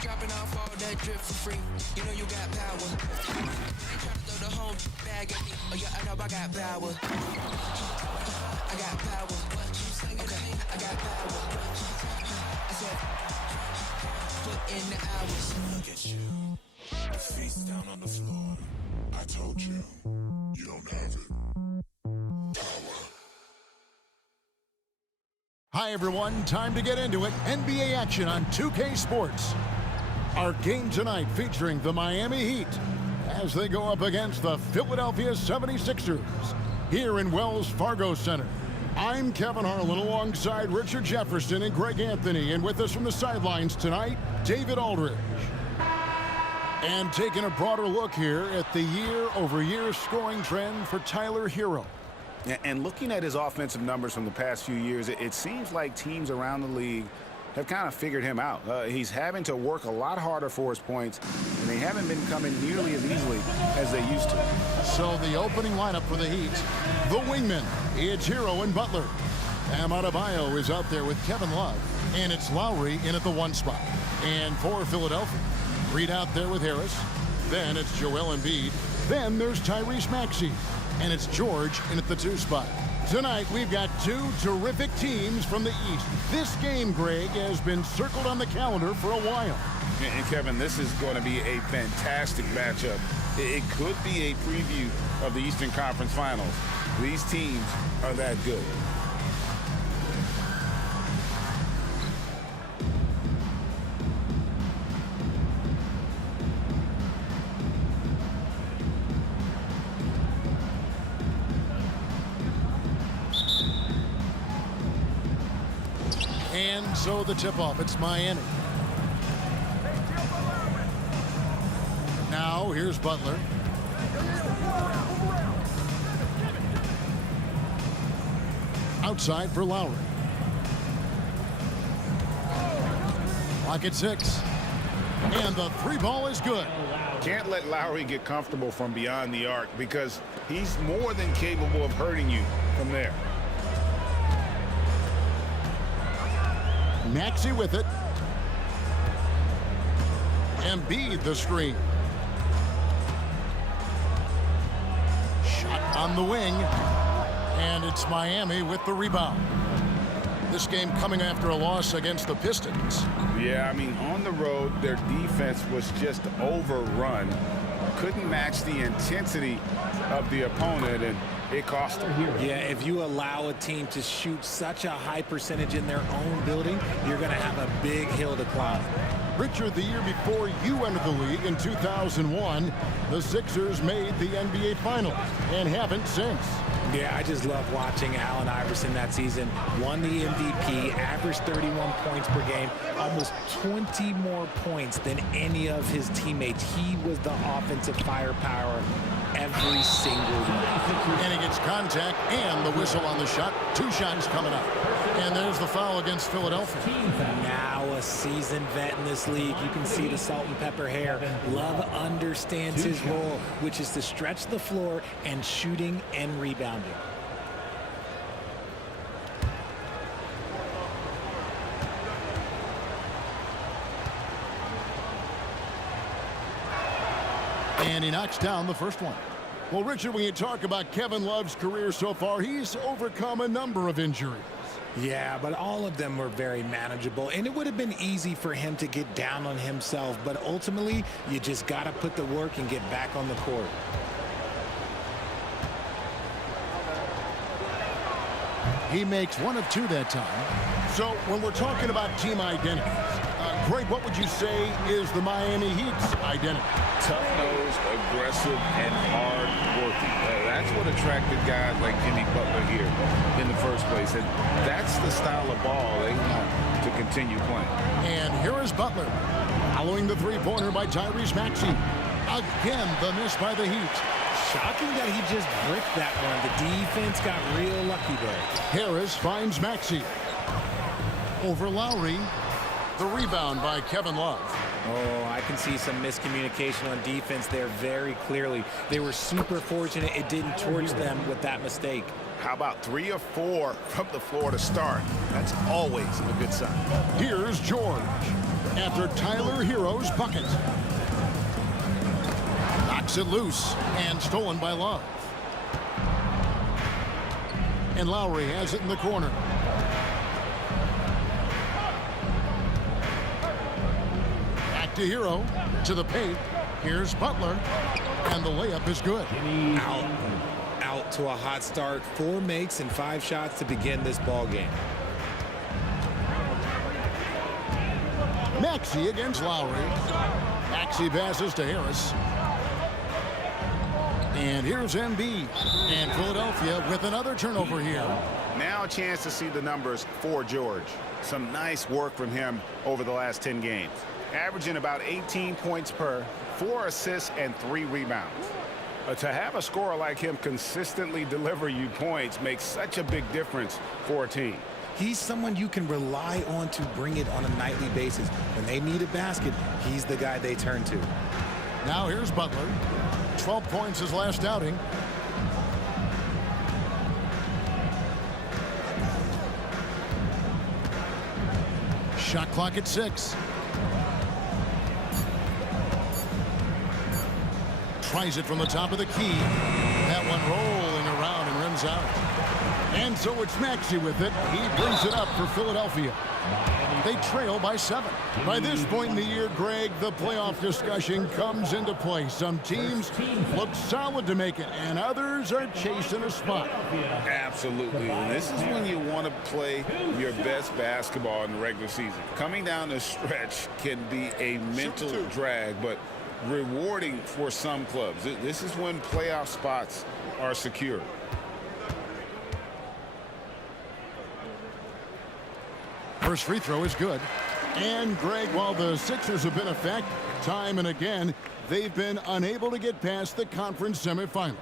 Dropping off all that drip for free. You know you got power. They try to throw the whole bag at me. Oh yeah, I know I got power. I got power. Okay, I got power. I said, put in the hours. Look at you. Face down on the floor. I told you, you don't have it. Power. Hi everyone, time to get into it. NBA action on 2K Sports. Our game tonight featuring the Miami Heat as they go up against the Philadelphia 76ers here in Wells Fargo Center. I'm Kevin Harlan alongside Richard Jefferson and Greg Anthony, and with us from the sidelines tonight, David Aldridge. And taking a broader look here at the year-over-year scoring trend for Tyler Herro. And looking at his offensive numbers from the past few years, it seems like teams around the league have kind of figured him out. He's having to work a lot harder for his points, and they haven't been coming nearly as easily as they used to. So the opening lineup for the Heat, the wingmen, it's Herro and Butler. Bam Adebayo is out there with Kevin Love, and it's Lowry in at the 1 spot. And for Philadelphia, Reed out there with Harris. Then it's Joel Embiid. Then there's Tyrese Maxey, and it's George in at the 2 spot. Tonight, we've got 2 terrific teams from the East. This game, Greg, has been circled on the calendar for a while. And Kevin, this is going to be a fantastic matchup. It could be a preview of the Eastern Conference Finals. These teams are that good. And so the tip-off, it's Miami. Now, here's Butler. Outside for Lowry. Clock at 6. And the 3 ball is good. Can't let Lowry get comfortable from beyond the arc because he's more than capable of hurting you from there. Maxey with it. Embiid the screen. Shot on the wing. And it's Miami with the rebound. This game coming after a loss against the Pistons. Yeah, I mean, on the road, their defense was just overrun. Couldn't match the intensity of the opponent, and it cost them. Yeah, if you allow a team to shoot such a high percentage in their own building, you're going to have a big hill to climb. Richard, the year before you entered the league in 2001, the Sixers made the NBA Finals and haven't since. Yeah, I just love watching Allen Iverson that season. Won the MVP, averaged 31 points per game, almost 20 more points than any of his teammates. He was the offensive firepower every single night. And he gets contact and the whistle on the shot. 2 shots coming up. And there's the foul against Philadelphia. Now a seasoned vet in this league. You can see the salt and pepper hair. Love understands his role, which is to stretch the floor and shooting and rebounding. And he knocks down the first one. Well, Richard, when you talk about Kevin Love's career so far, he's overcome a number of injuries. Yeah, but all of them were very manageable, and it would have been easy for him to get down on himself, but ultimately, you just got to put the work and get back on the court. He makes 1 of 2 that time. So when we're talking about team identity, Greg, what would you say is the Miami Heat's identity? Tough-nosed, aggressive, and hard-working. That's what attracted guys like Jimmy Butler here in the first place. And that's the style of ball they want to continue playing. And here is Butler. Following the 3-pointer by Tyrese Maxey. Again, the miss by the Heat. Shocking that he just bricked that one. The defense got real lucky there. Harris finds Maxey. Over Lowry. The rebound by Kevin Love. Oh, I can see some miscommunication on defense there very clearly. They were super fortunate it didn't torch them with that mistake. How about 3 or 4 from the floor to start? That's always a good sign. Here's George after Tyler Hero's bucket. Knocks it loose and stolen by Love. And Lowry has it in the corner. Back to Hero, to the paint. Here's Butler, and the layup is good. Out to a hot start. 4 makes and 5 shots to begin this ball game. Maxey against Lowry. Maxey passes to Harris. And here's Embiid. And Philadelphia with another turnover here. Now a chance to see the numbers for George. Some nice work from him over the last 10 games. Averaging about 18 points per, 4 assists, and 3 rebounds. To have a scorer like him consistently deliver you points makes such a big difference for a team. He's someone you can rely on to bring it on a nightly basis. When they need a basket, he's the guy they turn to. Now here's Butler. 12 points his last outing. Shot clock at 6. Tries it from the top of the key. That one rolling around and rims out. And so it's Maxey with it. He brings it up for Philadelphia. They trail by 7. By this point in the year, Greg, the playoff discussion comes into play. Some teams look solid to make it, and others are chasing a spot. Absolutely. And this is when you want to play your best basketball in the regular season. Coming down the stretch can be a mental drag, but rewarding for some clubs. This is when playoff spots are secure. First free throw is good. And Greg, while the Sixers have been a fact time and again, they've been unable to get past the conference semifinals.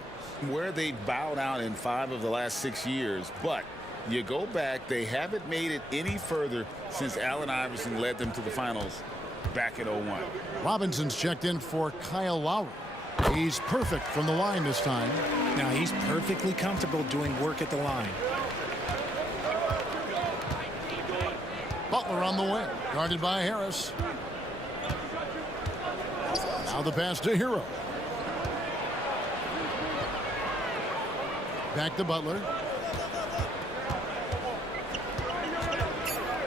Where they bowed out in 5 of the last 6 years, but you go back, they haven't made it any further since Allen Iverson led them to the finals back in 01. Robinson's checked in for Kyle Lowry. He's perfect from the line this time. Now he's perfectly comfortable doing work at the line. Butler on the wing, guarded by Harris. Now the pass to Hero. Back to Butler.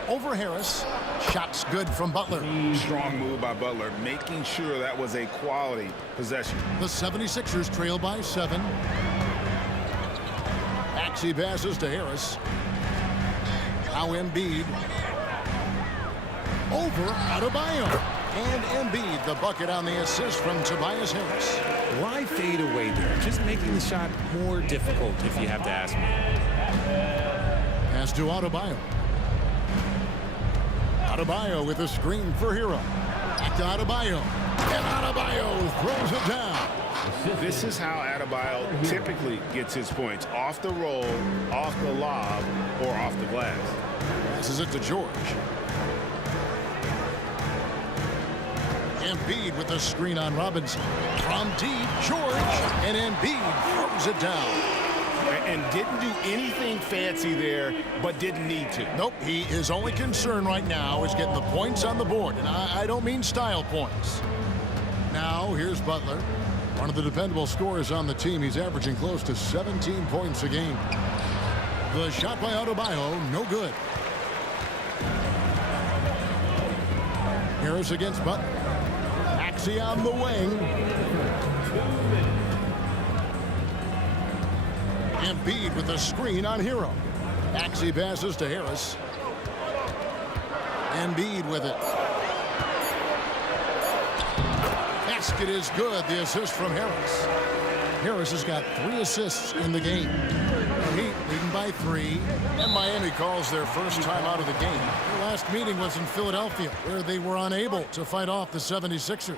Over Harris. Shots good from Butler. Strong move by Butler, making sure that was a quality possession. The 76ers trail by 7. Maxey passes to Harris. Now Embiid. Over Adebayo. And Embiid, the bucket on the assist from Tobias Harris. Why fade away there? Just making the shot more difficult, if you have to ask me. Pass to Adebayo. Adebayo with a screen for Hero. Back to Adebayo. And Adebayo throws it down. This is how Adebayo typically gets his points. Off the roll, off the lob, or off the glass. Passes it to George. Embiid with the screen on Robinson. From deep, George. And Embiid throws it down. And didn't do anything fancy there, but didn't need to. Nope, his only concern right now is getting the points on the board. And I don't mean style points. Now, here's Butler. One of the dependable scorers on the team. He's averaging close to 17 points a game. The shot by Adebayo, no good. Harris against Butler. Maxey on the wing. Embiid with the screen on Hero. Maxey passes to Harris. Embiid with it. Basket is good. The assist from Harris. Harris has got 3 assists in the game. Heat leading by 3. And Miami calls their first time out of the game. Their last meeting was in Philadelphia, where they were unable to fight off the 76ers.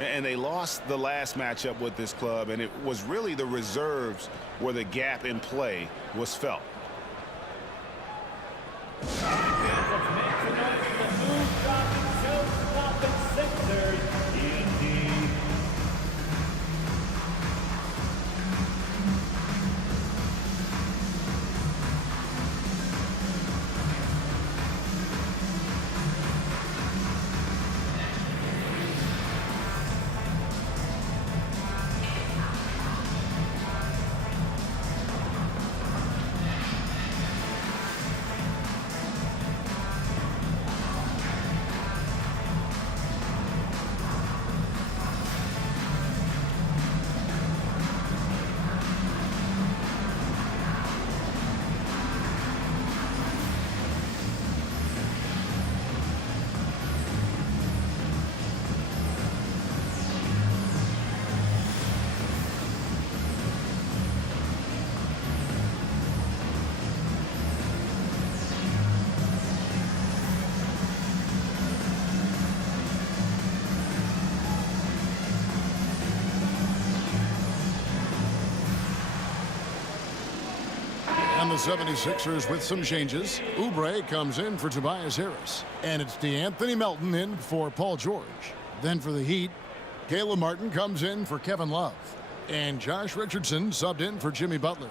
And they lost the last matchup with this club, and it was really the reserves where the gap in play was felt. And the 76ers with some changes. Oubre comes in for Tobias Harris. And it's DeAnthony Melton in for Paul George. Then for the Heat, Caleb Martin comes in for Kevin Love. And Josh Richardson subbed in for Jimmy Butler.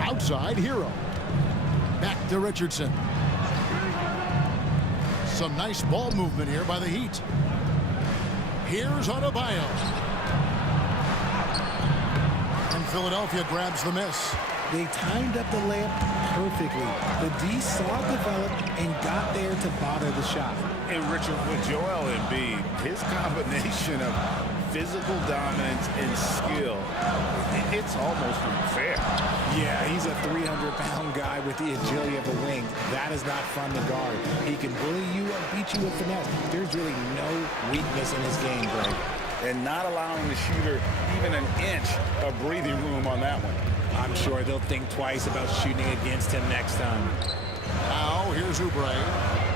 Outside, Hero. Back to Richardson. Some nice ball movement here by the Heat. Here's Adebayo. And Philadelphia grabs the miss. They timed up the layup perfectly. The D saw it develop and got there to bother the shot. And Richard, with Joel Embiid, his combination of physical dominance and skill, it's almost unfair. Yeah, he's a 300-pound guy with the agility of a wing. That is not fun to guard. He can bully you and beat you with finesse. There's really no weakness in his game, Greg. And not allowing the shooter even an inch of breathing room on that one. I'm sure they'll think twice about shooting against him next time. Now, here's Oubre.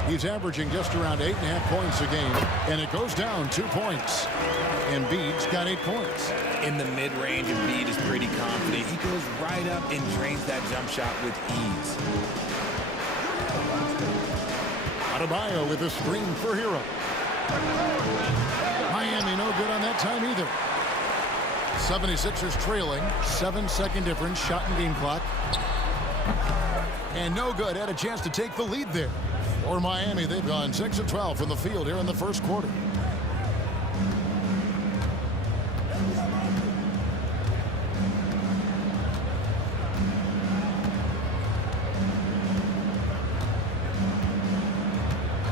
He's averaging just around 8.5 points a game, and it goes down 2 points. Embiid's got 8 points. In the mid-range, Embiid is pretty confident. He goes right up and drains that jump shot with ease. Adebayo with a screen for Hero. Miami no good on that time either. 76ers trailing. 7-second difference, shot and game clock. And no good, had a chance to take the lead there. For Miami, they've gone 6 of 12 from the field here in the first quarter.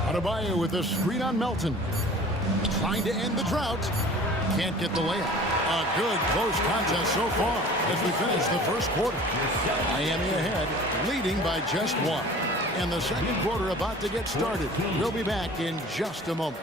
Adebayo with a screen on Melton. Trying to end the drought. Can't get the layup. A good close contest so far as we finish the first quarter. Miami ahead, leading by just 1. And the second quarter about to get started. We'll be back in just a moment.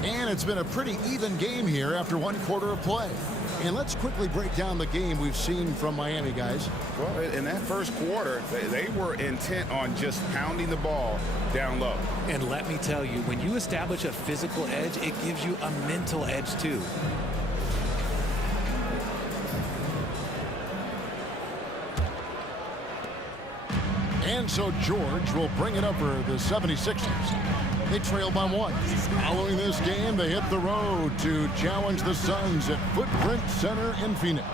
And it's been a pretty even game here after 1 quarter of play. And let's quickly break down the game we've seen from Miami, guys. Well, in that first quarter, they were intent on just pounding the ball down low. And let me tell you, when you establish a physical edge, it gives you a mental edge too. And so George will bring it up for the 76ers. They trail by 1. Following this game, they hit the road to challenge the Suns at Footprint Center in Phoenix.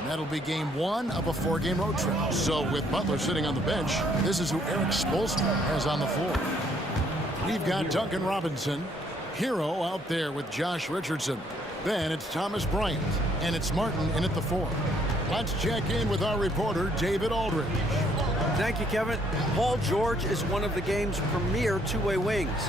And that'll be game 1 of a 4-game road trip. So with Butler sitting on the bench, this is who Eric Spoelstra has on the floor. We've got Duncan Robinson. Hero out there with Josh Richardson. Then it's Thomas Bryant. And it's Martin in at the 4. Let's check in with our reporter, David Aldridge. Thank you, Kevin. Paul George is one of the game's premier two-way wings.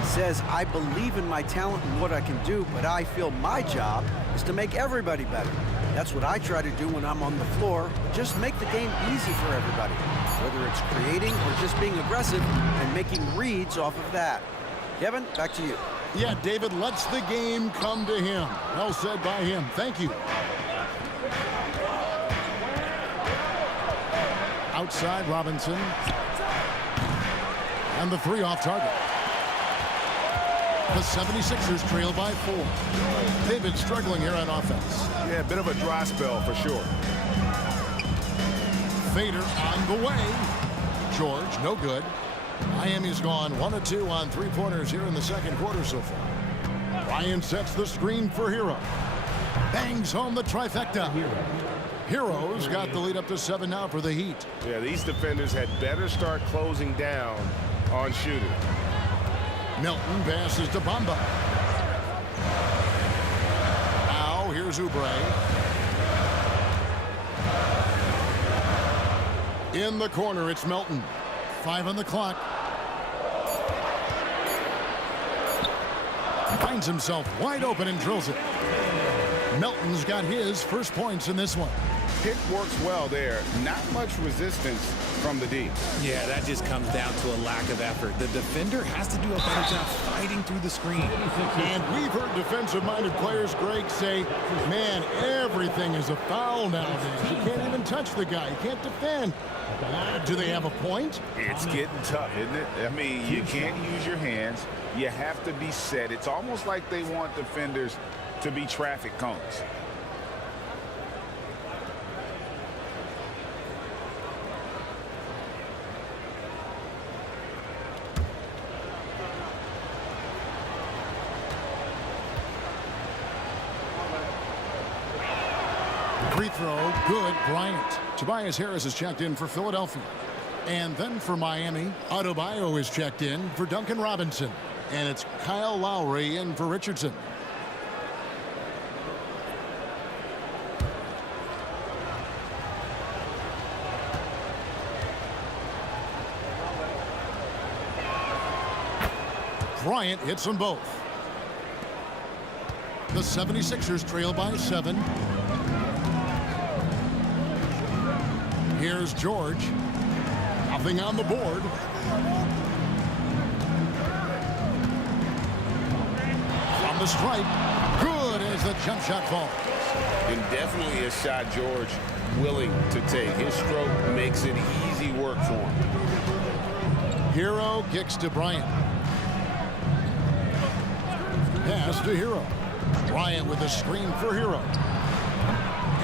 He says, I believe in my talent and what I can do, but I feel my job is to make everybody better. That's what I try to do when I'm on the floor. Just make the game easy for everybody, whether it's creating or just being aggressive and making reads off of that. Kevin, back to you. Yeah, David lets the game come to him. Well said by him. Thank you. Outside Robinson. And the 3 off target. The 76ers trail by 4. They've been struggling here on offense. Yeah, a bit of a dry spell for sure. Fader on the way. George, no good. Miami's gone 1 of 2 on 3-pointers here in the second quarter so far. Ryan sets the screen for Hero. bangs home the trifecta. Heroes got the lead up to 7 now for the Heat. Yeah, these defenders had better start closing down on shooting. Milton passes to Bamba. Now here's Oubre. In the corner, it's Milton. 5 on the clock. Finds himself wide open and drills it. Milton's got his first points in this one. Pick works well there. Not much resistance from the D. Yeah, that just comes down to a lack of effort. The defender has to do a better job fighting through the screen. And we've heard defensive-minded players, Greg, say, man, everything is a foul nowadays. You can't even touch the guy. You can't defend. Do they have a point? It's getting tough, isn't it? I mean, you can't use your hands. You have to be set. It's almost like they want defenders to be traffic cones. Free throw, good, Bryant. Tobias Harris is checked in for Philadelphia. And then for Miami, Adebayo is checked in for Duncan Robinson. And it's Kyle Lowry in for Richardson. Bryant hits them both. The 76ers trail by 7. Here's George. Nothing on the board. From the stripe. Good as the jump shot falls. And definitely a shot George willing to take. His stroke makes it easy work for him. Hero kicks to Bryant. Pass to Hero. Bryant with a screen for Hero.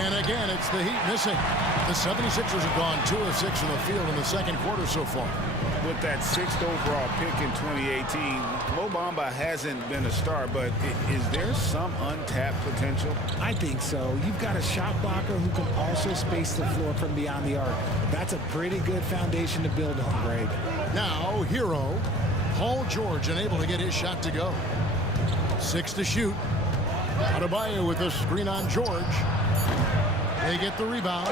And again, it's the Heat missing. The 76ers have gone 2 of 6 from the field in the second quarter so far. With that 6th overall pick in 2018, Mo Bamba hasn't been a star, but is there some untapped potential? I think so. You've got a shot blocker who can also space the floor from beyond the arc. That's a pretty good foundation to build on, Greg. Now, Hero. Paul George unable to get his shot to go. 6 to shoot. Adebayo with a screen on George. They get the rebound.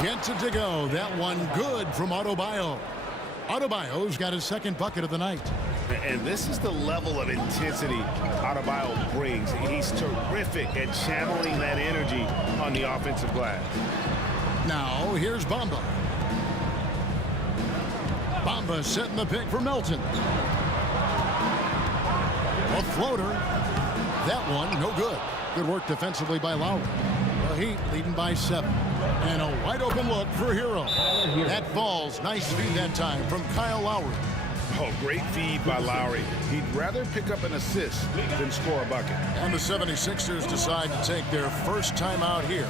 Gets it to go. That one good from Adebayo. Adebayo's got his second bucket of the night. And this is the level of intensity Adebayo brings. He's terrific at channeling that energy on the offensive glass. Now, here's Bamba. Bamba setting the pick for Melton. A floater. That one, no good. Good work defensively by Lowry. The Heat leading by 7. And a wide open look for Hero. That falls. Nice feed that time from Kyle Lowry. Oh, great feed by Lowry. He'd rather pick up an assist than score a bucket. And the 76ers decide to take their first time out here.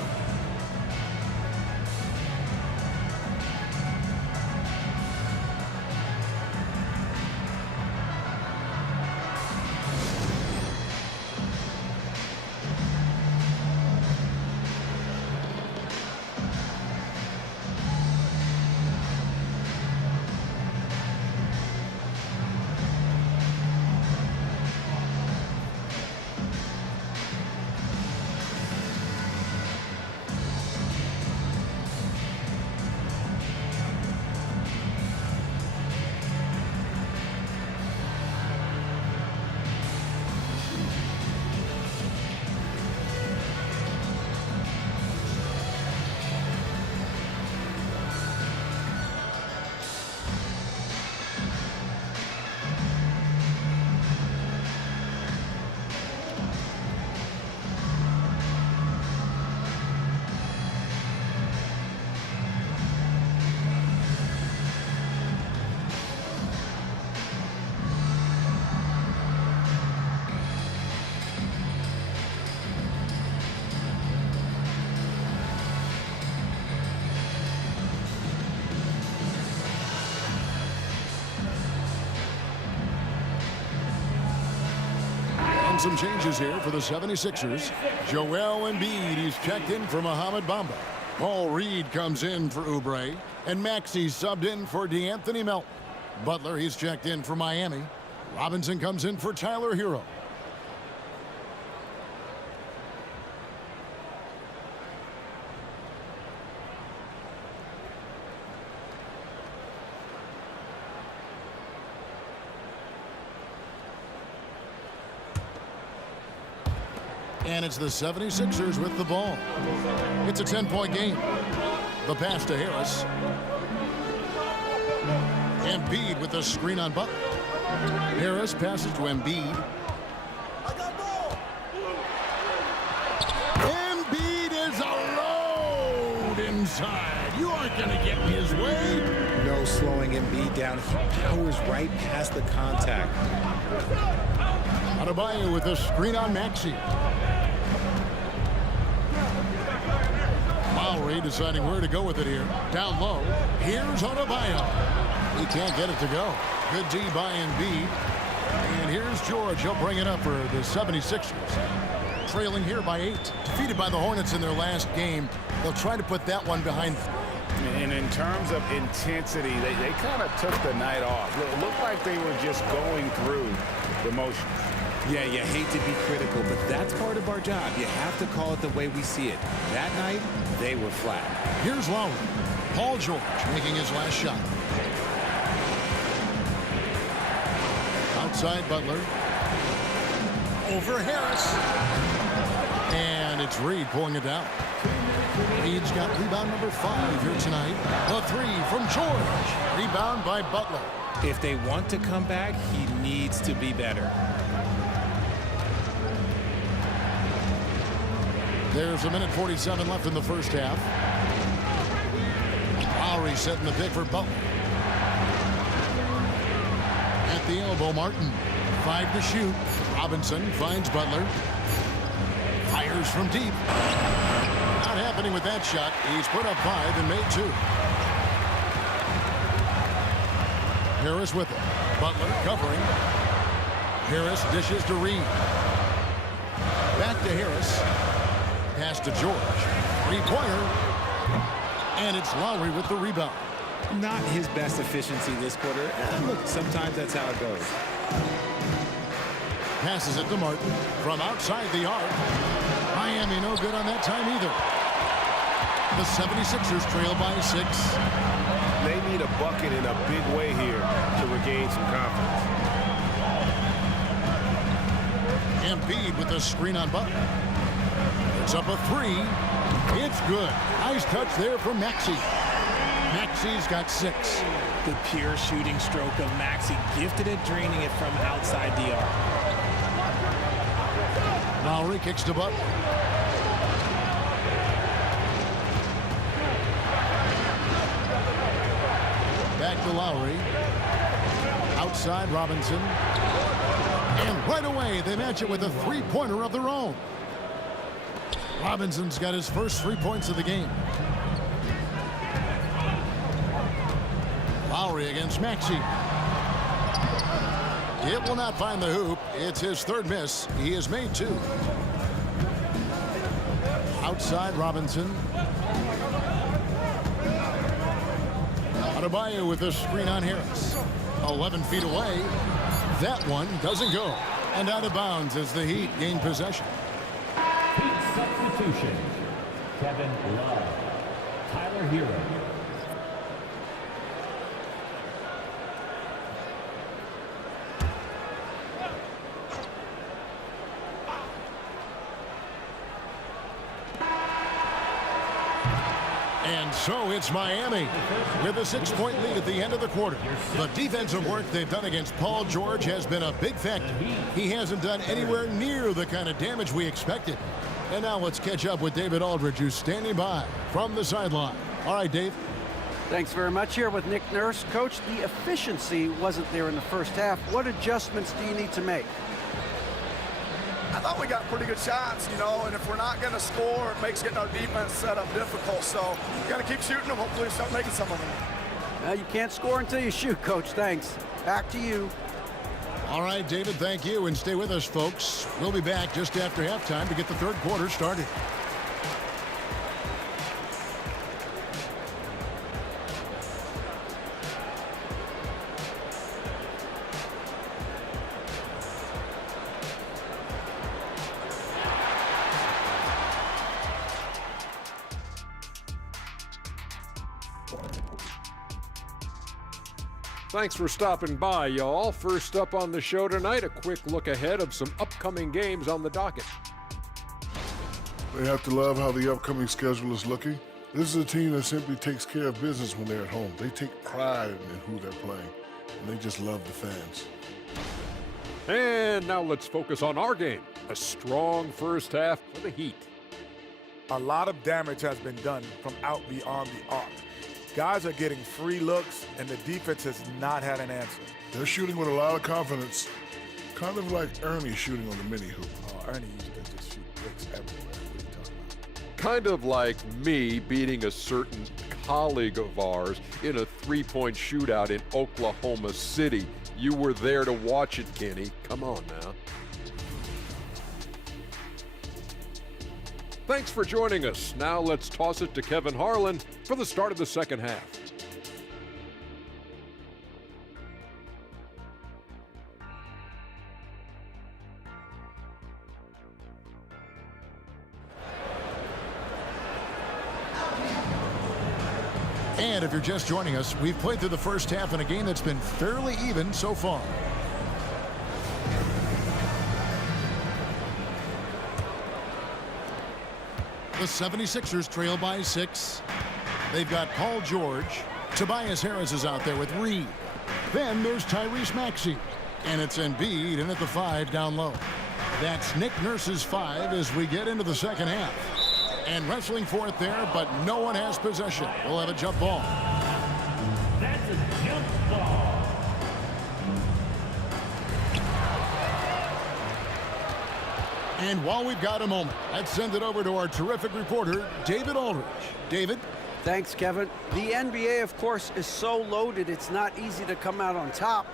And some changes here for the 76ers. Joel Embiid, he's checked in for Mohamed Bamba. Paul Reed comes in for Oubre. And Maxey subbed in for DeAnthony Melton. Butler, he's checked in for Miami. Robinson comes in for Tyler Hero. And it's the 76ers with the ball. It's a 10-point game. The pass to Harris. Embiid with the screen on Butler. Harris passes to Embiid. Embiid is alone inside. You aren't going to get me his way. No slowing Embiid down. He powers right past the contact. Adebayo with the screen on Maxey. Lowry deciding where to go with it here. Down low. Here's Adebayo. He can't get it to go. Good D by Embiid. And here's George. He'll bring it up for the 76ers. Trailing here by 8. Defeated by the Hornets in their last game. They'll try to put that one behind them. And in terms of intensity, they kind of took the night off. It looked like they were just going through the motions. Yeah, you hate to be critical, but that's part of our job. You have to call it the way we see it. That night, they were flat. Here's Lowry. Paul George making his last shot. Outside Butler. Over Harris. And it's Reed pulling it down. Reed's got rebound number 5 here tonight. The 3 from George. Rebound by Butler. If they want to come back, he needs to be better. There's a minute 47 left in the first half. Lowry setting the pick for Butler. At the elbow, Martin. 5 to shoot. Robinson finds Butler. Fires from deep. Not happening with that shot. He's put up 5 and made 2. Harris with it. Butler covering. Harris dishes to Reed. Back to Harris. Pass to George. 3-pointer. And it's Lowry with the rebound. Not his best efficiency this quarter. Look, sometimes that's how it goes. Passes it to Martin from outside the arc. Miami no good on that time either. The 76ers trail by 6. They need a bucket in a big way here to regain some confidence. Embiid with the screen on Butler. It's up a 3. It's good. Nice touch there from Maxey. Maxey's got 6. The pure shooting stroke of Maxey, gifted at draining it from outside the arc. Lowry kicks to Butler. Back to Lowry. Outside Robinson. And right away they match it with a 3-pointer of their own. Robinson's got his first 3 points of the game. Lowry against Maxey. It will not find the hoop. It's his 3rd miss. He has made 2. Outside Robinson. Adebayo with the screen on Harris. 11 feet away. That one doesn't go. And out of bounds as the Heat gain possession. Substitution. Kevin Love. Tyler Hero. And so it's Miami with a 6-point lead at the end of the quarter. The defensive work they've done against Paul George has been a big factor. He hasn't done anywhere near the kind of damage we expected. And now let's catch up with David Aldridge, who's standing by from the sideline. All right, Dave. Thanks very much. Here with Nick Nurse. Coach, the efficiency wasn't there in the first half. What adjustments do you need to make? I thought we got pretty good shots, you know, and if we're not going to score, it makes getting our defense set up difficult. So we got to keep shooting them. Hopefully we start making some of them. You can't score until you shoot, Coach. Thanks. Back to you. All right, David, thank you. And stay with us, folks. We'll be back just after halftime to get the third quarter started. Thanks for stopping by, y'all. First up on the show tonight, a quick look ahead of some upcoming games on the docket. They have to love how the upcoming schedule is looking. This is a team that simply takes care of business when they're at home. They take pride in who they're playing, and they just love the fans. And now let's focus on our game. A strong first half for the Heat. A lot of damage has been done from out beyond the arc. Guys are getting free looks, and the defense has not had an answer. They're shooting with a lot of confidence, kind of like Ernie shooting on the mini hoop. Oh, Ernie used to just shoot bricks everywhere. What are you talking about? Kind of like me beating a certain colleague of ours in a three-point shootout in Oklahoma City. You were there to watch it, Kenny. Come on now. Thanks for joining us. Now let's toss it to Kevin Harlan for the start of the second half. And if you're just joining us, we've played through the first half in a game that's been fairly even so far. The 76ers trail by 6. They've got Paul George. Tobias Harris is out there with Reed. Then there's Tyrese Maxey. And it's Embiid in at the 5 down low. That's Nick Nurse's 5 as we get into the second half. And wrestling for it there, but no one has possession. We'll have a jump ball. That's a jump ball. And while we've got a moment, let's send it over to our terrific reporter, David Aldridge. David? Thanks, Kevin. The NBA, of course, is so loaded, it's not easy to come out on top.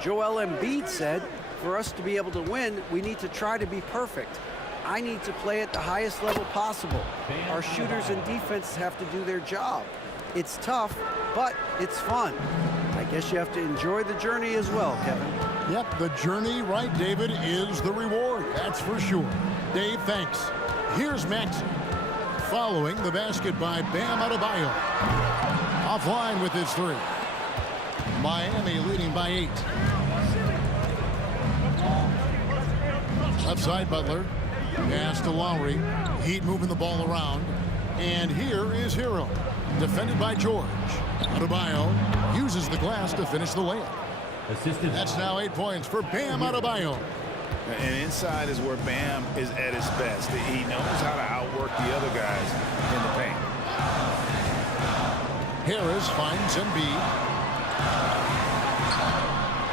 Joel Embiid said, for us to be able to win, we need to try to be perfect. I need to play at the highest level possible. Our shooters and defense have to do their job. It's tough, but it's fun. I guess you have to enjoy the journey as well, Kevin. Yep, the journey, right, David, is the reward. That's for sure. Dave, thanks. Here's Maxey. Following the basket by Bam Adebayo. Offline with his 3. Miami leading by 8. Left side, Butler. Pass to Lowry. Heat moving the ball around. And here is Hero. Defended by George. Adebayo uses the glass to finish the layup. That's now 8 points for Bam Adebayo. And inside is where Bam is at his best. He knows how to outwork the other guys in the paint. Harris finds Embiid.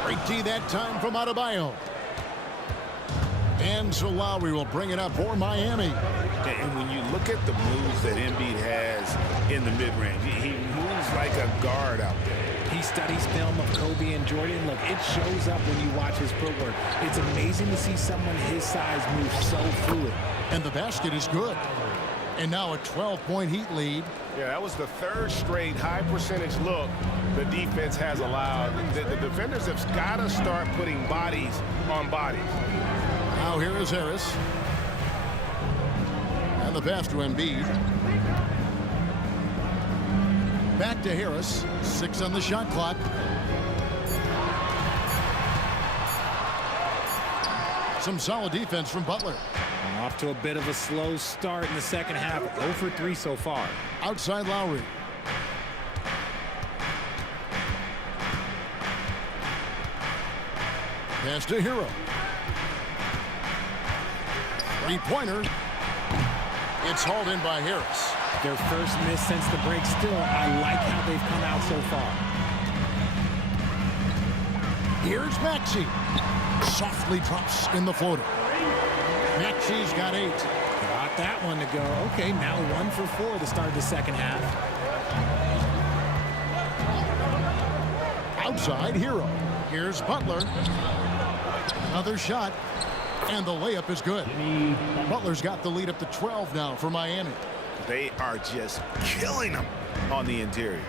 Great D that time from Adebayo. And so Lowry will bring it up for Miami. And when you look at the moves that Embiid has in the mid-range, he moves like a guard out there. He studies film of Kobe and Jordan. Look, it shows up when you watch his footwork. It's amazing to see someone his size move so fluid. And the basket is good. And now a 12-point Heat lead. Yeah, that was the 3rd straight high-percentage look the defense has allowed. The defenders have got to start putting bodies on bodies. Now here is Harris. And the pass to Embiid. Back to Harris. 6 on the shot clock. Some solid defense from Butler. Off to a bit of a slow start in the second half. 0 for 3 so far. Outside Lowry. Pass to Hero. 3-pointer. It's hauled in by Harris. Their first miss since the break. Still, I like how they've come out so far. Here's Maxey. Softly drops in the floater. Maxey's got 8. Got that one to go. Okay, now 1 for 4 to start the second half. Outside Hero. Here's Butler. Another shot. And the layup is good. Butler's got the lead up to 12 now for Miami. They are just killing them on the interior.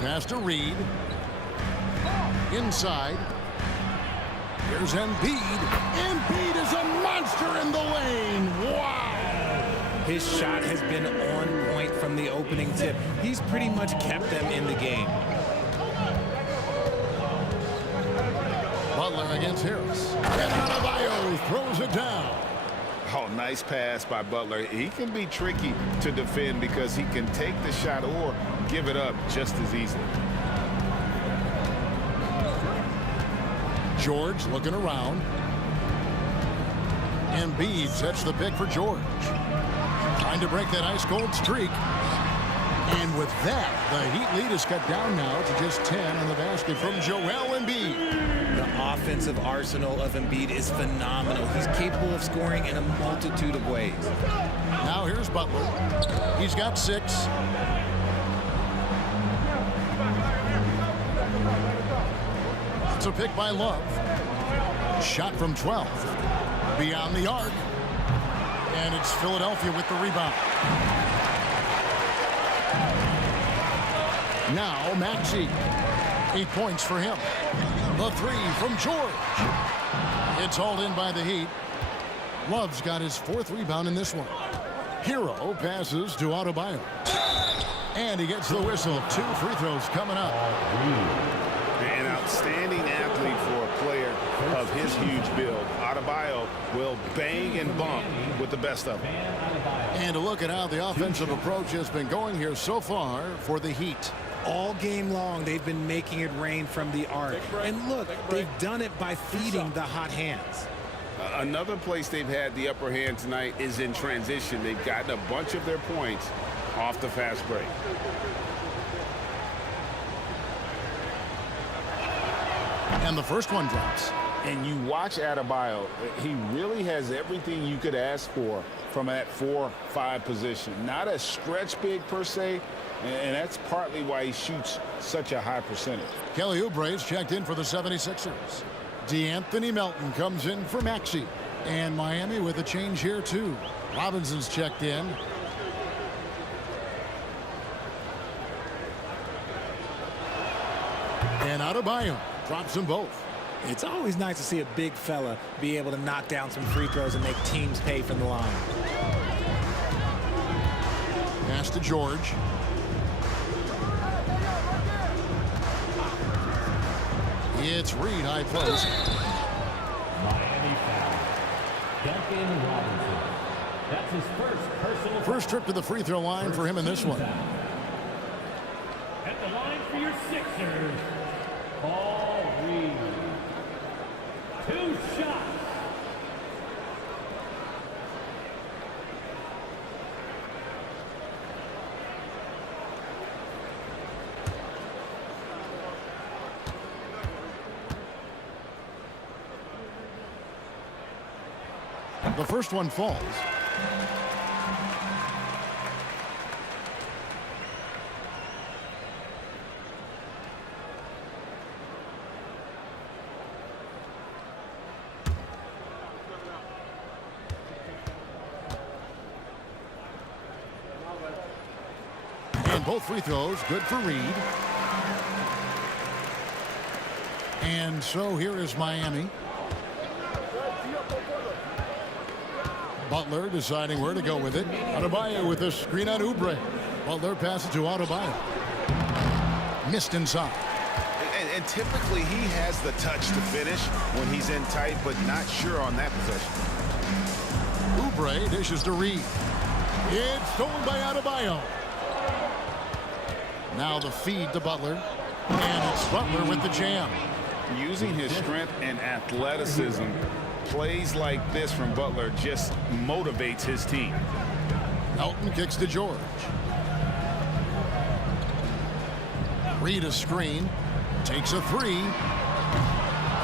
Pass to Reed. Inside. Here's Embiid. Embiid is a monster in the lane. Wow. His shot has been on point from the opening tip. He's pretty much kept them in the game. Butler against Harris. And Adebayo throws it down. Oh, nice pass by Butler. He can be tricky to defend because he can take the shot or give it up just as easily. George looking around. Embiid sets the pick for George. Trying to break that ice-cold streak. And with that, the Heat lead is cut down now to just 10 on the basket from Joel Embiid. The offensive arsenal of Embiid is phenomenal. He's capable of scoring in a multitude of ways. Now here's Butler. He's got 6. It's a pick by Love. Shot from 12. Beyond the arc. And it's Philadelphia with the rebound. Now Maxey. 8 points for him. The 3 from George. It's hauled in by the Heat. Love's got his 4th rebound in this one. Hero passes to Adebayo. And he gets the whistle. 2 free throws coming up. An outstanding athlete for a player of his huge build. Adebayo will bang and bump with the best of them. And to look at how the offensive approach has been going here so far for the Heat. All game long, they've been making it rain from the arc. And look, they've done it by feeding the hot hands. Another place they've had the upper hand tonight is in transition. They've gotten a bunch of their points off the fast break. And the first one drops. And you watch Adebayo, he really has everything you could ask for from that 4-5 position. Not a stretch big per se, and that's partly why he shoots such a high percentage. Kelly Oubre's checked in for the 76ers. DeAnthony Melton comes in for Maxey. And Miami with a change here too. Robinson's checked in. And Adebayo drops them both. It's always nice to see a big fella be able to knock down some free throws and make teams pay from the line. Pass to George. It's Reed high post. Miami foul. Duncan Robinson. That's his first personal. First trip to the free throw line for him in this one. At the line for your Sixers, Paul Reed. 2 shots. The first one falls. And both free throws good for Reed. And so here is Miami. Butler deciding where to go with it. Adebayo with a screen on Oubre. Butler passes to Adebayo. Missed inside. And typically he has the touch to finish when he's in tight, but not sure on that possession. Oubre dishes to Reed. It's stolen by Adebayo. Now the feed to Butler. And it's Butler with the jam. Using his strength and athleticism, plays like this from Butler just motivates his team. Melton kicks to George. Reed a screen. Takes a 3.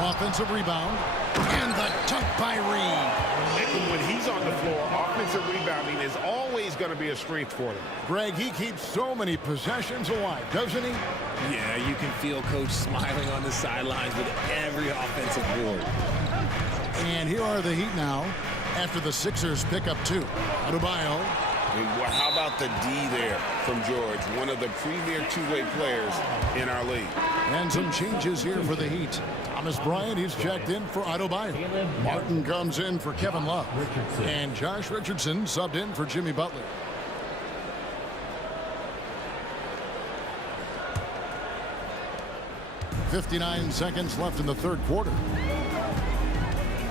Offensive rebound. And the Sunk by Reed. And when he's on the floor, offensive rebounding is always going to be a strength for them. Greg, he keeps so many possessions alive, doesn't he? Yeah, you can feel Coach smiling on the sidelines with every offensive board. And here are the Heat now after the Sixers pick up 2. Adebayo. And how about the D there from George, one of the premier two-way players in our league. And some changes here for the Heat. Thomas Bryant, he's checked in for Adebayo. Martin comes in for Kevin Love. And Josh Richardson subbed in for Jimmy Butler. .59 seconds left in the third quarter.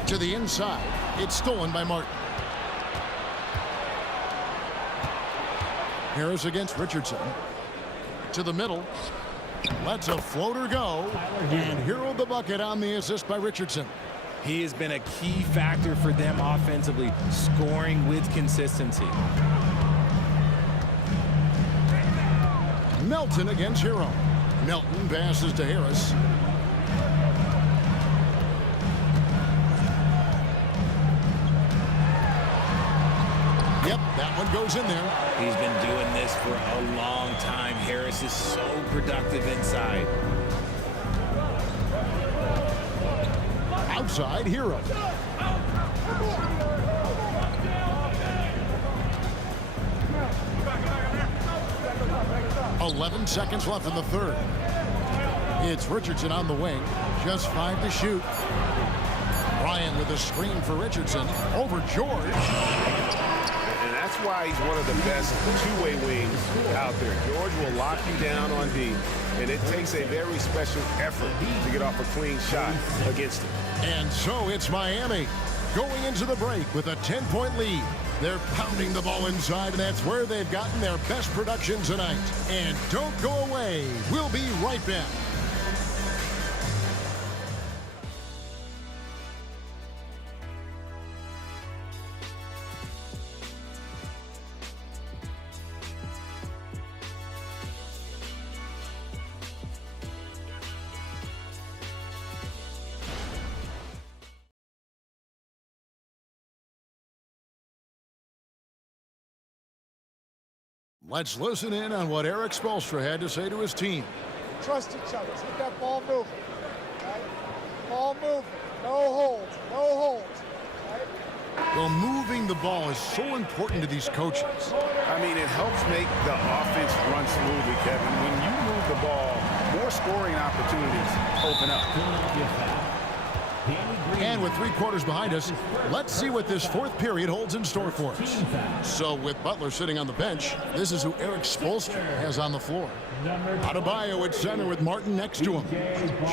To the inside. It's stolen by Martin. Harris against Richardson. To the middle. Lets a floater go. And Hero the bucket on the assist by Richardson. He has been a key factor for them offensively, scoring with consistency. Melton against Hero. Melton passes to Harris. Yep, that one goes in there. He's been doing this for a long time. Harris is so productive inside. Outside, Hero. .11 seconds left in the third. It's Richardson on the wing. Just 5 to shoot. Bryant with a screen for Richardson. Over George. And that's why he's one of the best two-way wings out there. George will lock you down on D, and it takes a very special effort to get off a clean shot against him. And so it's Miami going into the break with a 10-point lead. They're pounding the ball inside, and that's where they've gotten their best production tonight. And don't go away. We'll be right back. Let's listen in on what Eric Spoelstra had to say to his team. Trust each other. Keep that ball moving. Right? Ball moving. No holds. No holds. Right? Well, moving the ball is so important to these coaches. I mean, it helps make the offense run smoothly, Kevin. When you move the ball, more scoring opportunities open up. And with 3 quarters behind us, let's see what this fourth period holds in store for us. So with Butler sitting on the bench, this is who Eric Spoelstra has on the floor. Adebayo at center with Martin next to him.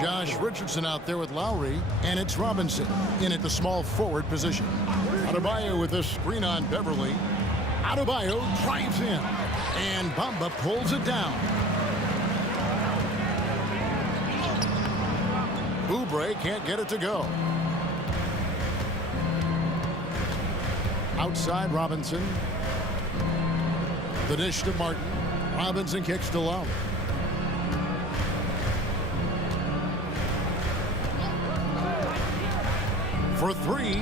Josh Richardson out there with Lowry, and it's Robinson in at the small forward position. Adebayo with a screen on Beverly. Adebayo drives in, and Bamba pulls it down. Oubre can't get it to go. Outside Robinson. The dish to Martin. Robinson kicks to Lowry. For 3.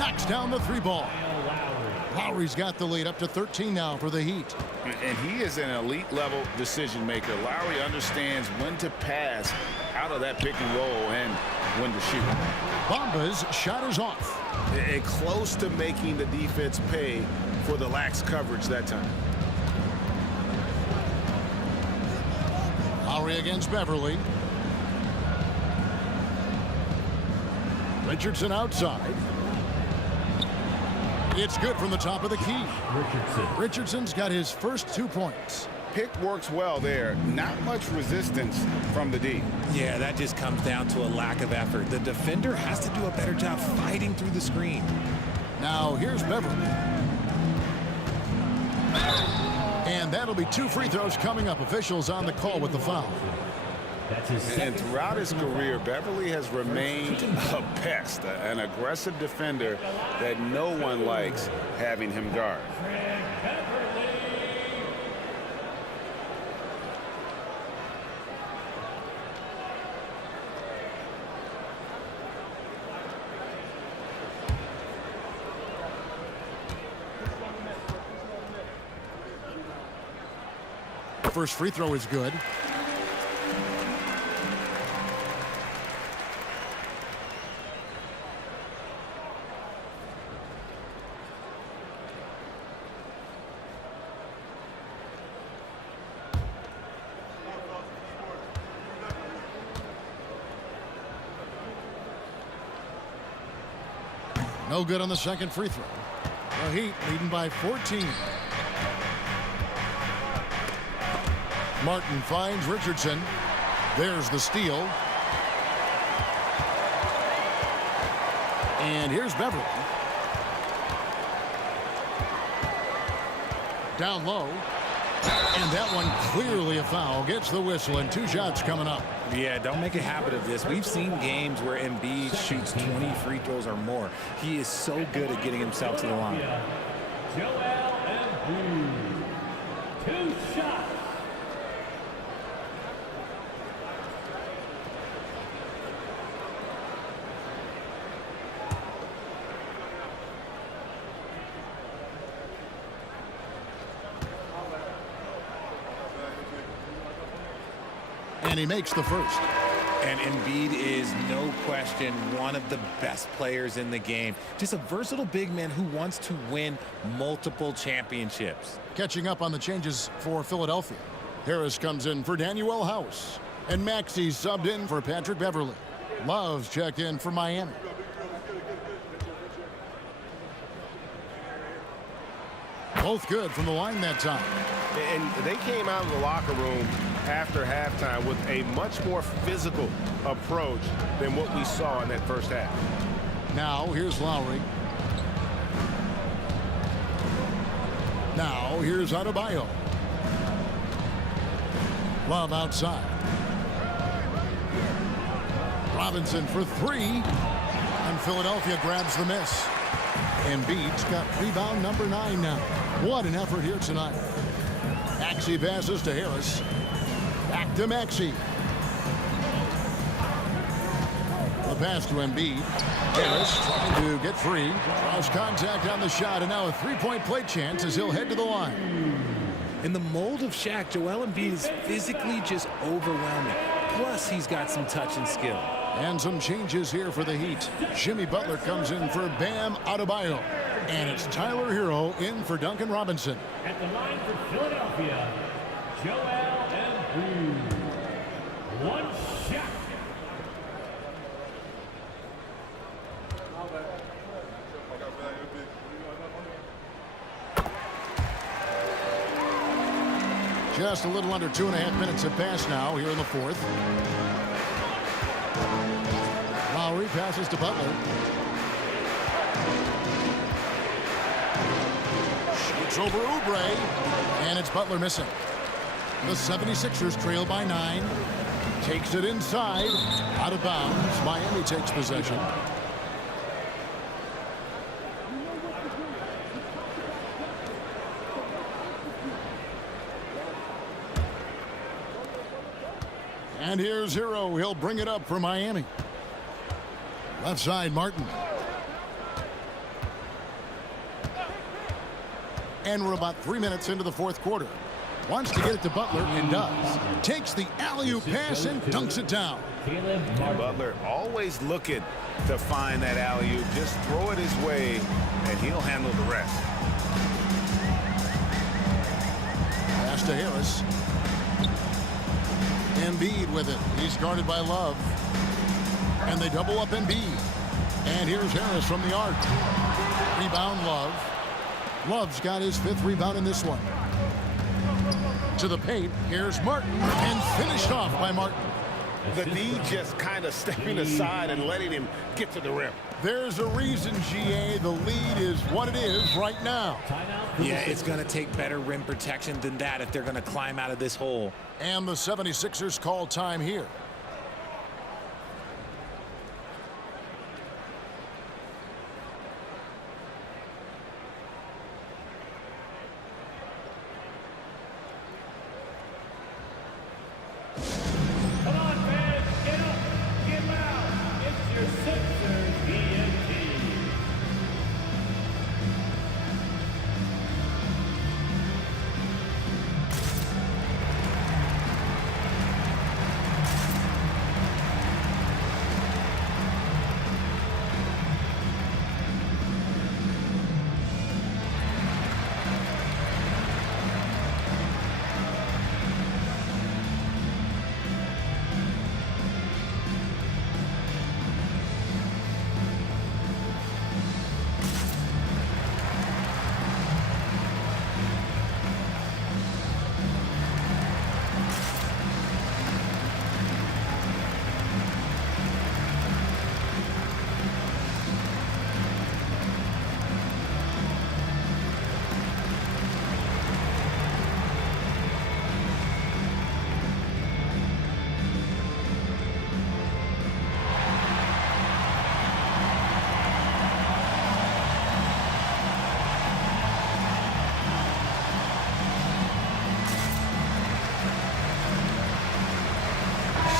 Knocks down the 3 ball. Lowry's got the lead up to 13 now for the Heat. And he is an elite level decision maker. Lowry understands when to pass out of that pick and roll and when to shoot. Bamba's shot is off. And close to making the defense pay for the lax coverage that time. Lowry against Beverly. Richardson outside. It's good from the top of the key. Richardson's got his first 2 points. Pick works well there. Not much resistance from the D. Yeah, that just comes down to a lack of effort. The defender has to do a better job fighting through the screen. Now here's Beverly. And that'll be 2 free throws coming up. Officials on the call with the foul. And throughout his career, Beverly has remained a pest, an aggressive defender that no one likes having him guard. First free throw is good. No good on the second free throw. The Heat leading by 14. Martin finds Richardson. There's the steal. And here's Beverly. Down low. And that one clearly a foul. Gets the whistle and 2 shots coming up. Yeah, don't make a habit of this. We've seen games where Embiid shoots 20 free throws or more. He is so good at getting himself to the line. Joel Embiid. 2 shots. And he makes the first. And Embiid is, no question, one of the best players in the game. Just a versatile big man who wants to win multiple championships. Catching up on the changes for Philadelphia. Harris comes in for Danuel House. And Maxey subbed in for Patrick Beverly. Love's checked in for Miami. Both good from the line that time. And they came out of the locker room after halftime with a much more physical approach than what we saw in that first half. Now here's Lowry. Now here's Adebayo. Love outside. Robinson for 3. And Philadelphia grabs the miss. Embiid's got rebound number 9 now. What an effort here tonight. Maxey passes to Harris. Back to Maxey. The pass to Embiid. Harris trying to get free. Draws contact on the shot, and now a 3-point play chance as he'll head to the line. In the mold of Shaq, Joel Embiid is physically just overwhelming. Plus, he's got some touch and skill. And some changes here for the Heat. Jimmy Butler comes in for Bam Adebayo. And it's Tyler Hero in for Duncan Robinson. At the line for Philadelphia, Joel Embiid. 1 shot. Just a little under 2.5 minutes have passed now here in the fourth. Lowry passes to Butler. Shoots over Oubre. And it's Butler missing. The 76ers trail by 9. Takes it inside. Out of bounds. Miami takes possession. And here's Hero. He'll bring it up for Miami. Left side, Martin. And we're about 3 minutes into the fourth quarter. Wants to get it to Butler and does. Takes the alley-oop pass and dunks it down. Butler always looking to find that alley-oop. Just throw it his way, and he'll handle the rest. Pass to Harris. Embiid with it. He's guarded by Love. And they double up Embiid. And here's Harris from the arc. Rebound Love. Love's got his 5th rebound in this one. To the paint. Here's Martin. And finished off by Martin. The D just kind of stepping aside and letting him get to the rim. There's a reason, GA. The lead is what it is right now. Yeah, it's going to take better rim protection than that if they're going to climb out of this hole. And the 76ers call time here. Come on, fans, get up, get loud. It's your Sixers ENT.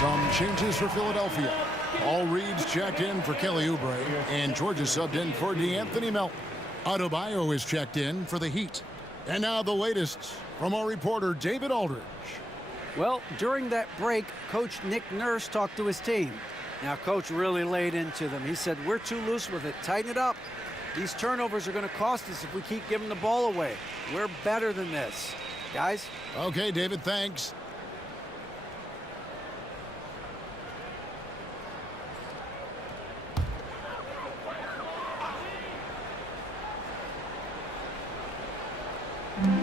Some changes for Philadelphia. All Reed's checked in for Kelly Oubre, and Georgia subbed in for DeAnthony Melton. Adebayo is checked in for the Heat. And now the latest from our reporter, David Aldridge. Well, during that break, Coach Nick Nurse talked to his team. Now, Coach really laid into them. He said, we're too loose with it. Tighten it up. These turnovers are going to cost us if we keep giving the ball away. We're better than this. Guys? Okay, David, thanks.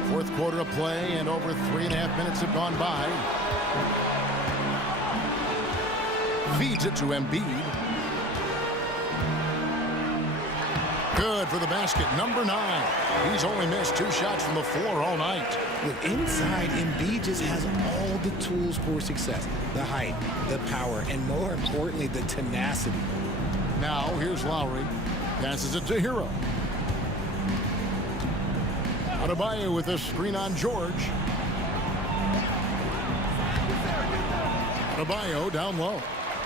Fourth quarter of play, and over 3.5 minutes have gone by. Feeds it to Embiid. Good for the basket, number 9. He's only missed 2 shots from the floor all night. Look, inside, Embiid just has all the tools for success. The height, the power, and more importantly, the tenacity. Now, here's Lowry. Passes it to Hero. Adebayo with a screen on George. Adebayo down low.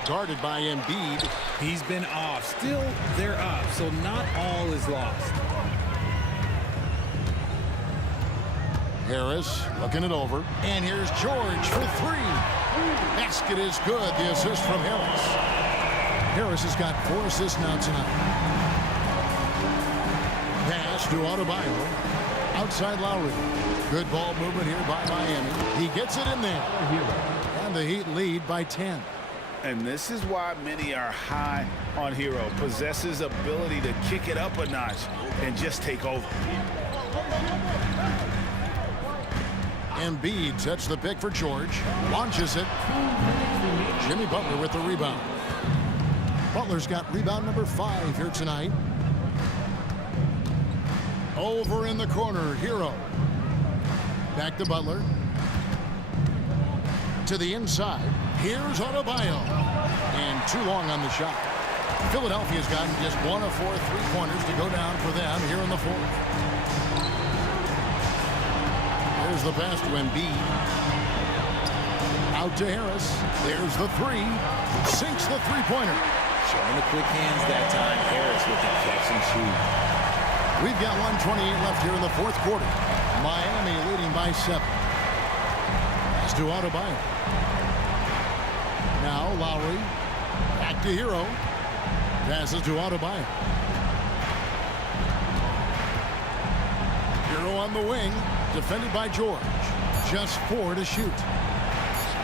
Guarded by Embiid. He's been off. Still, they're up, so not all is lost. Harris looking it over. And here's George for 3. Basket is good. The assist from Harris. Harris has got 4 assists now tonight. Pass to Adebayo. Outside Lowry. Good ball movement here by Miami. He gets it in there. And the Heat lead by 10. And this is why many are high on Hero. Possesses ability to kick it up a notch and just take over. Embiid sets the pick for George. Launches it. Jimmy Butler with the rebound. Butler's got rebound number 5 here tonight. Over in the corner, Hero. Back to Butler. To the inside. Here's Adebayo. And too long on the shot. Philadelphia's gotten just 1 of 4 3-pointers to go down for them here in the 4th. There's the pass to Embiid. Out to Harris. There's the 3. Sinks the 3-pointer. Showing the quick hands that time. Harris with the catch and shoot. We've got 1:28 left here in the 4th quarter. Miami leading by 7. Pass to Adebayo. Now Lowry. Back to Hero. Passes to Adebayo. Hero on the wing. Defended by George. Just 4 to shoot.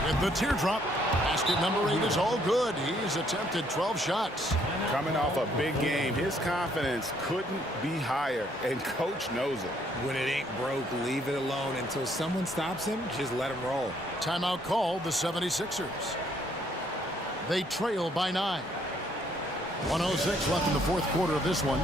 With the teardrop. Basket number 8 is all good. He's attempted 12 shots. Coming off a big game, his confidence couldn't be higher, and coach knows it. When it ain't broke, leave it alone. Until someone stops him, just let him roll. Timeout called the 76ers. They trail by 9. 1:06 left in the 4th quarter of this one.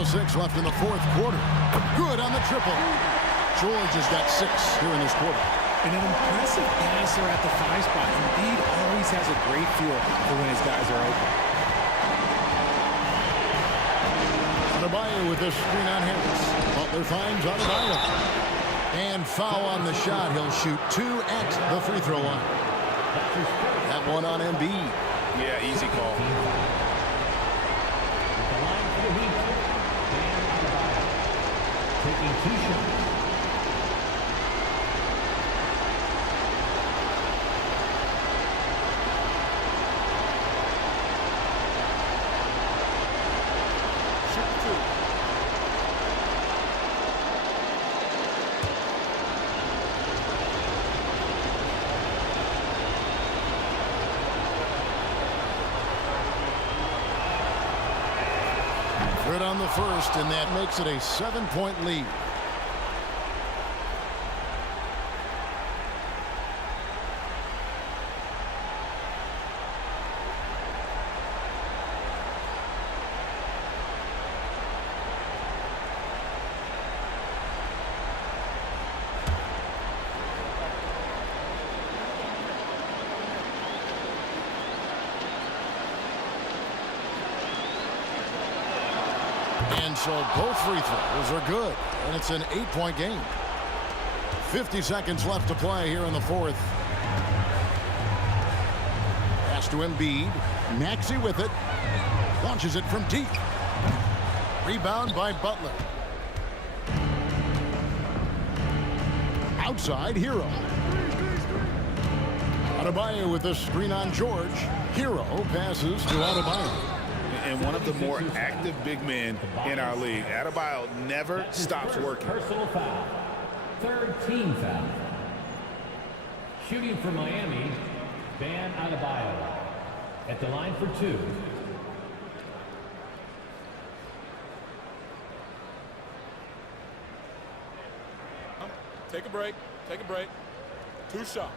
7:06 left in the fourth quarter. Good on the triple. George has got 6 here in this quarter. And an impressive passer at the 5 spot. Embiid always has a great feel for when his guys are open. Adebayo with this screen on Harris. Butler finds Adebayo. And foul on the shot. He'll shoot 2 at the free throw line. That one on Embiid. Yeah, easy call. The line for the Heat, Bam Adebayo, taking 2 shots. Good on the first, and that makes it a 7-point lead. And so both free throws are good, and it's an 8-point game. 50 seconds left to play here in the fourth. Pass to Embiid. Maxey with it. Launches it from deep. Rebound by Butler. Outside, Hero. Adebayo with the screen on George. Hero passes to Adebayo. And one of the more active big men in our league. Adebayo never stops working. Personal foul. 3rd team foul. Shooting for Miami, Bam Adebayo. At the line for 2. Take a break. Take a break. 2 shots.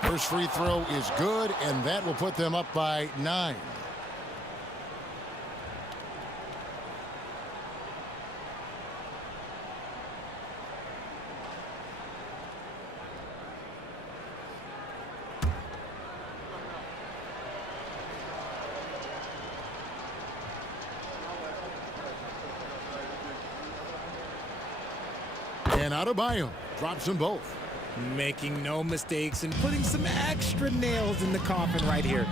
First free throw is good, and that will put them up by 9. And Adebayo drops them both. Making no mistakes and putting some extra nails in the coffin right here.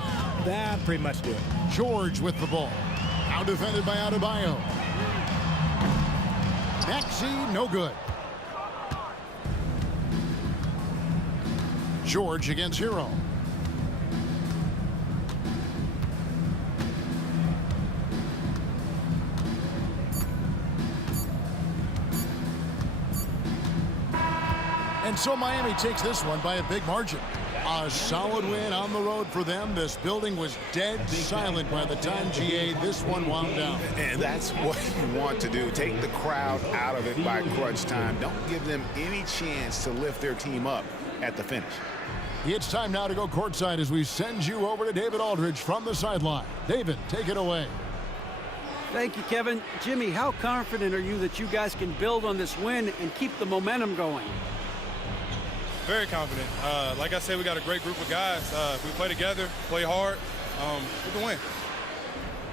That pretty much do it. George with the ball. Now defended by Adebayo. Maxey, no good. George against Hero. And so Miami takes this one by a big margin. A solid win on the road for them. This building was dead silent by the time, GA, this one wound down. And that's what you want to do. Take the crowd out of it by crunch time. Don't give them any chance to lift their team up at the finish. It's time now to go courtside as we send you over to David Aldridge from the sideline. David, take it away. Thank you, Kevin. Jimmy, how confident are you that you guys can build on this win and keep the momentum going? Very confident. Like I said, we got a great group of guys. If we play together, play hard, we can win.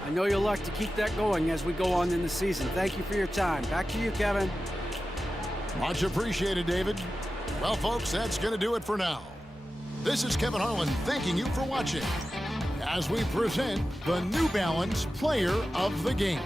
I know you'll like to keep that going as we go on in the season. Thank you for your time. Back to you, Kevin. Much appreciated, David. Well, folks, that's going to do it for now. This is Kevin Harlan thanking you for watching as we present the New Balance Player of the Game.